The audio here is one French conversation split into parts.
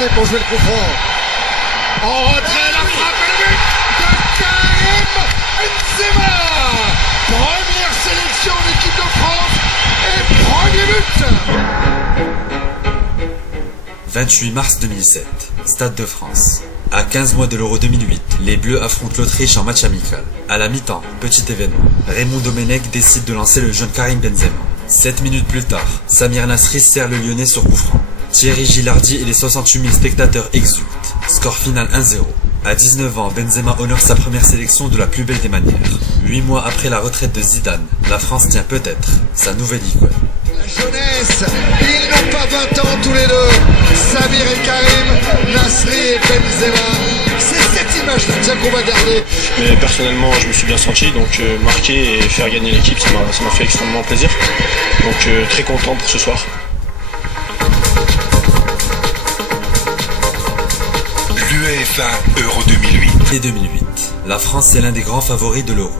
avancé pour jouer le coup franc. En retrait, la frappe et le but de Karim Benzema. Première sélection en équipe de France et premier but. 28 mars 2007, Stade de France. À 15 mois de l'Euro 2008, les Bleus affrontent l'Autriche en match amical. À la mi-temps, petit événement, Raymond Domenech décide de lancer le jeune Karim Benzema. 7 minutes plus tard, Samir Nasri sert le Lyonnais sur coup franc. Thierry Gilardi et les 68 000 spectateurs exultent. Score final 1-0. À 19 ans, Benzema honore sa première sélection de la plus belle des manières. 8 mois après la retraite de Zidane, la France tient peut-être sa nouvelle icône. La jeunesse, ils n'ont pas 20 ans tous les deux. Samir et Karim, Nasri et Benzema. C'est cette image-là qu'on va garder. Mais personnellement, je me suis bien senti, donc marquer et faire gagner l'équipe, ça m'a fait extrêmement plaisir. Donc très content pour ce soir. L'UEFA Euro 2008. Et 2008, la France est l'un des grands favoris de l'Euro.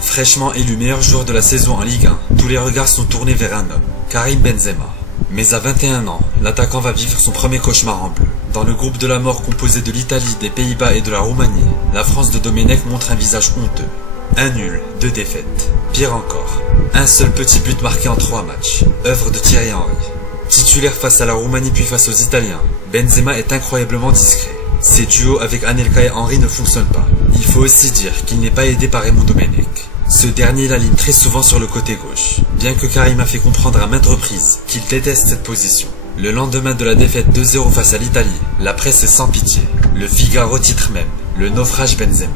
Fraîchement élu meilleur joueur de la saison en Ligue 1, tous les regards sont tournés vers un homme, Karim Benzema. Mais à 21 ans, l'attaquant va vivre son premier cauchemar en bleu. Dans le groupe de la mort composé de l'Italie, des Pays-Bas et de la Roumanie, la France de Domenech montre un visage honteux. Un nul, 2 défaites. Pire encore, un seul petit but marqué en 3 matchs, œuvre de Thierry Henry. Titulaire face à la Roumanie puis face aux Italiens, Benzema est incroyablement discret. Ses duos avec Anelka et Henry ne fonctionnent pas. Il faut aussi dire qu'il n'est pas aidé par Raymond Domenech. Ce dernier l'aligne très souvent sur le côté gauche, bien que Karim a fait comprendre à maintes reprises qu'il déteste cette position. Le lendemain de la défaite 2-0 face à l'Italie, la presse est sans pitié. Le Figaro titre même « Le naufrage Benzema ».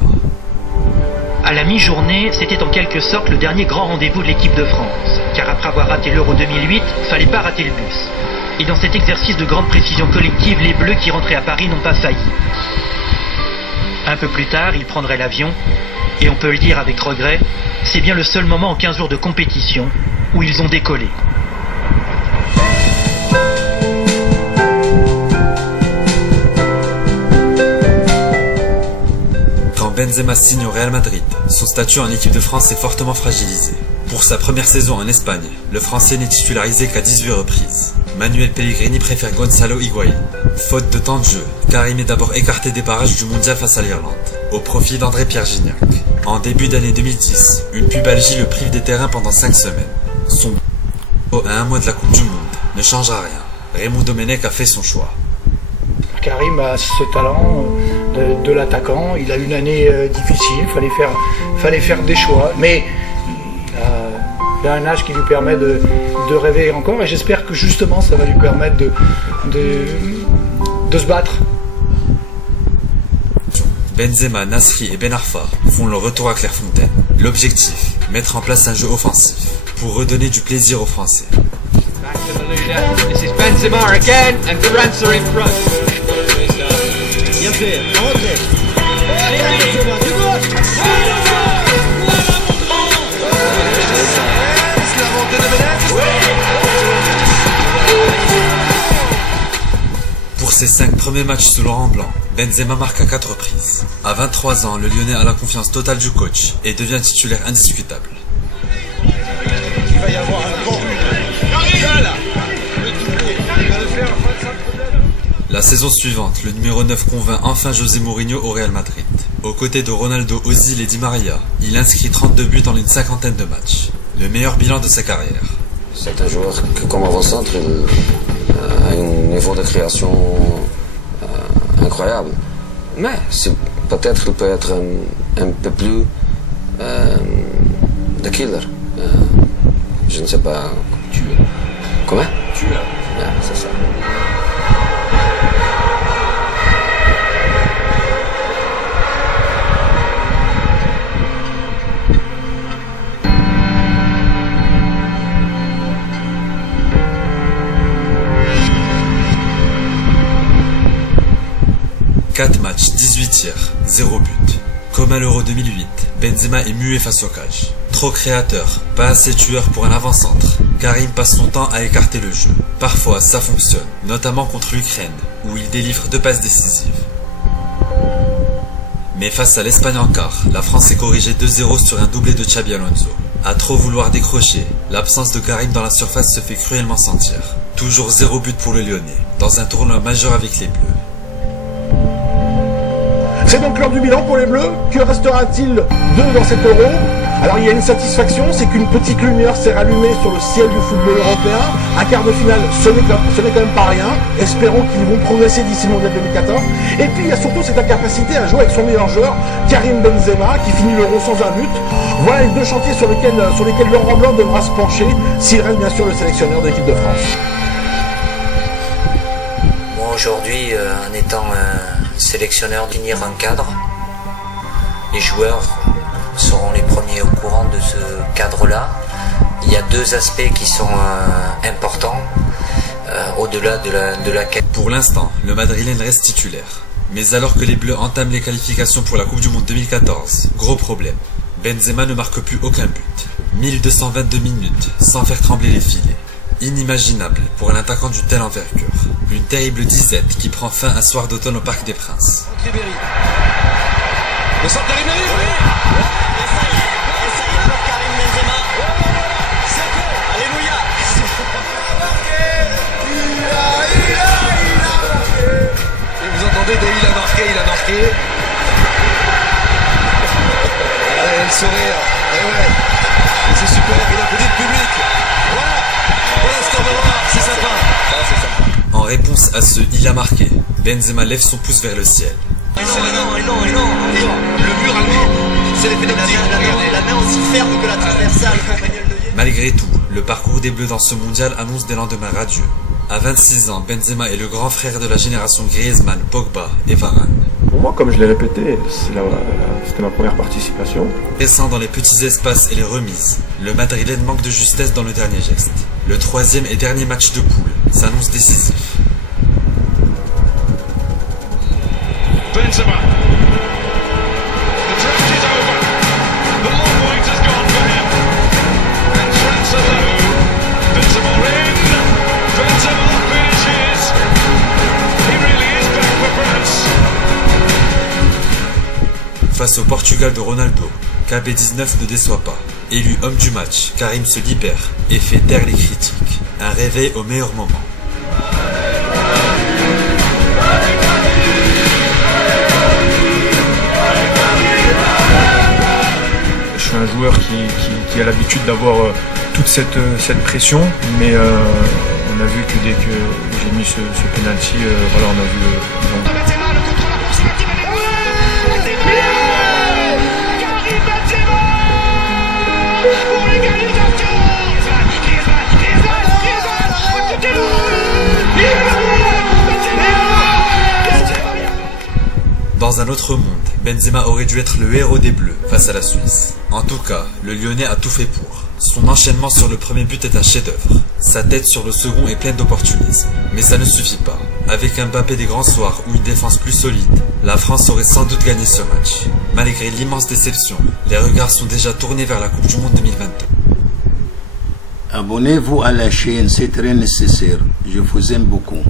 À la mi-journée, c'était en quelque sorte le dernier grand rendez-vous de l'équipe de France, car après avoir raté l'Euro 2008, fallait pas rater le bus. Et dans cet exercice de grande précision collective, les Bleus qui rentraient à Paris n'ont pas failli. Un peu plus tard, ils prendraient l'avion, et on peut le dire avec regret, c'est bien le seul moment en 15 jours de compétition où ils ont décollé. Quand Benzema signe au Real Madrid, son statut en équipe de France est fortement fragilisé. Pour sa première saison en Espagne, le Français n'est titularisé qu'à 18 reprises. Manuel Pellegrini préfère Gonzalo Higuaín. Faute de temps de jeu, Karim est d'abord écarté des barrages du mondial face à l'Irlande, au profit d'André-Pierre Gignac. En début d'année 2010, une pubalgie le prive des terrains pendant 5 semaines. Son à 1 mois de la Coupe du Monde ne changera rien. Raymond Domenech a fait son choix. Karim a ce talent de l'attaquant. Il a une année difficile, fallait faire des choix. Mais il a un âge qui lui permet de rêver encore. Et j'espère que justement ça va lui permettre de se battre. Benzema, Nasri et Ben Arfa font leur retour à Clairefontaine. L'objectif, mettre en place un jeu offensif pour redonner du plaisir aux Français. Back to the leader. This is Benzema again and Duran's are in front. Bien fait, en retrait. Pour ses 5 premiers matchs sous Laurent Blanc, Benzema marque à 4 reprises. À 23 ans, le Lyonnais a la confiance totale du coach et devient titulaire indiscutable. Il va y avoir un grand La saison suivante, le numéro 9 convainc enfin José Mourinho au Real Madrid. Aux côtés de Ronaldo, Ozil et Di Maria, il inscrit 32 buts en une 50aine de matchs. Le meilleur bilan de sa carrière. C'est un joueur qui, comme avant-centre, a un niveau de création incroyable. Mais peut-être qu'il peut être un peu plus de killer. Je ne sais pas. Tueur. Comment? Tueur. Ouais, c'est ça. Quatre matchs, 18 tirs, 0 but. Comme à l'Euro 2008, Benzema est muet face au cage. Trop créateur, pas assez tueur pour un avant-centre. Karim passe son temps à écarter le jeu. Parfois, ça fonctionne, notamment contre l'Ukraine, où il délivre 2 passes décisives. Mais face à l'Espagne en quart, la France est corrigée 2-0 sur un doublé de Xabi Alonso. À trop vouloir décrocher, l'absence de Karim dans la surface se fait cruellement sentir. Toujours 0 but pour le Lyonnais, dans un tournoi majeur avec les Bleus. C'est donc l'heure du bilan pour les Bleus. Que restera-t-il d'eux dans cet Euro? Alors il y a une satisfaction, c'est qu'une petite lumière s'est rallumée sur le ciel du football européen. Un quart de finale, ce n'est quand même pas rien. Espérons qu'ils vont progresser d'ici le Mondial 2014. Et puis il y a surtout cette incapacité à jouer avec son meilleur joueur, Karim Benzema, qui finit l'Euro sans un but. Voilà les deux chantiers sur lesquels Laurent Blanc devra se pencher, s'il reste bien sûr le sélectionneur de l'équipe de France. Moi aujourd'hui, en étant sélectionneur, définir un cadre, les joueurs seront les premiers au courant de ce cadre-là. Il y a deux aspects qui sont importants au-delà de la quête. Pour l'instant, le Madrilène reste titulaire. Mais alors que les Bleus entament les qualifications pour la Coupe du Monde 2014, gros problème. Benzema ne marque plus aucun but. 1222 minutes sans faire trembler les filets. Inimaginable pour un attaquant d'une telle envergure. Une terrible disette qui prend fin un soir d'automne au Parc des Princes. Le centre de Ribéry, oui. Karim Benzema. C'est fait. Alléluia. Il a marqué. Et vous entendez des il a marqué. Allez, le sourire. Et ouais. C'est super, il a applaudi le public. Voilà ce qu'on veut voir, c'est sympa. En réponse à ce il a marqué, Benzema lève son pouce vers le ciel. Et non. Le mur allemand, c'est l'effet d'optique. La main aussi ferme que la transversale. Malgré tout, le parcours des Bleus dans ce mondial annonce des lendemains radieux. À 26 ans, Benzema est le grand frère de la génération Griezmann, Pogba et Varane. Pour moi, comme je l'ai répété, c'était ma première participation. Pressant dans les petits espaces et les remises, le Madrilène manque de justesse dans le dernier geste. Le troisième et dernier match de poule s'annonce décisif. Benzema. The draft is over. The long wait has gone for him. And France are low. Benzema in. Benzema finishes. He really is back for France. Face au Portugal de Ronaldo, KB19 ne déçoit pas. Élu homme du match, Karim se libère et fait taire les critiques. Un réveil au meilleur moment. Je suis un joueur qui a l'habitude d'avoir toute cette pression, mais on a vu que dès que j'ai mis ce penalty, voilà, on a vu. Dans un autre monde, Benzema aurait dû être le héros des Bleus face à la Suisse. En tout cas, le Lyonnais a tout fait pour. Son enchaînement sur le premier but est un chef-d'œuvre. Sa tête sur le second est pleine d'opportunisme. Mais ça ne suffit pas. Avec un Mbappé des grands soirs ou une défense plus solide, la France aurait sans doute gagné ce match. Malgré l'immense déception, les regards sont déjà tournés vers la Coupe du Monde 2022. Abonnez-vous à la chaîne, c'est très nécessaire. Je vous aime beaucoup.